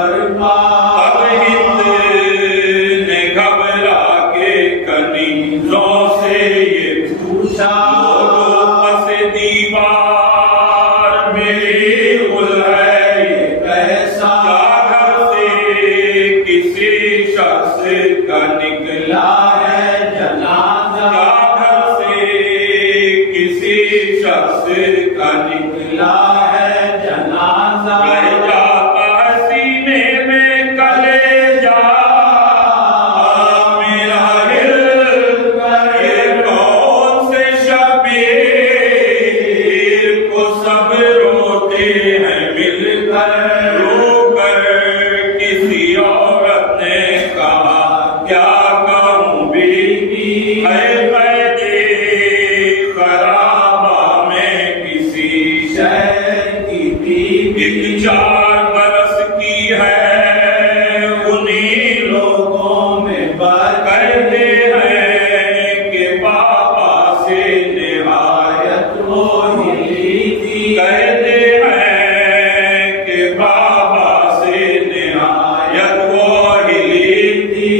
बरपा। अब हिंद ने घबरा के कनीजों से ये पूछा पस दीवार मेरी गुल है ये कैसा घर से किसी शख्स का निकला है जनाजा। घर से किसी शख्स का निकला है जनाजा। रह जाता है सीने में कलेजा मेरा हिल ये कौन से शबीर को सब रोते हैं मिलकर रोकर किसी औरत ने कहा क्या कहूँ बीवी है पैदे खराबा में किसी शहर की बीवी 4 बरस की है उन्हीं लोगों में बात कहते हैं कि बाबा से निहायत वो हिली थी। कहते हैं कि बाबा से निहायत वो हिली थी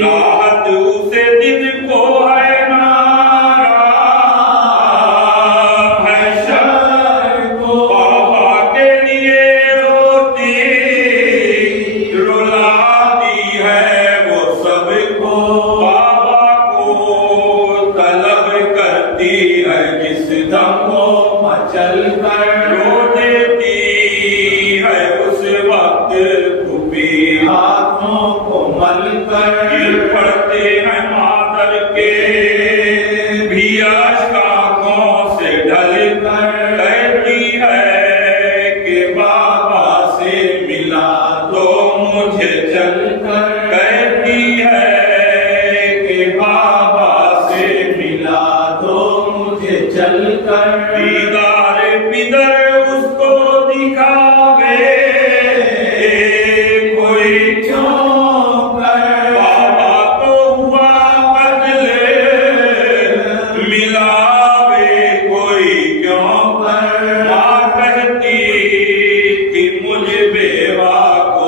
राहत उसे दिन को है नारा है शर को बाबा के लिए रोती रुलाती है वो सबको बाबा को तलब करती है जिस दम को मचल कर रो देती है उस वक्त खुफी हाथों को मल कर पड़ते हैं मातर के भी अशकाकों से ढल कर कहती है कि बाबा से मिला तो मुझे चल कर कहती है कि बाबा से मिला तो मुझे चल कर दीदार पिदर उसको दिखावे कोई क्यों कर बाबा तो हुआ बदले मिलावे कोई क्यों कर माँ कहती कि मुझे बेवा को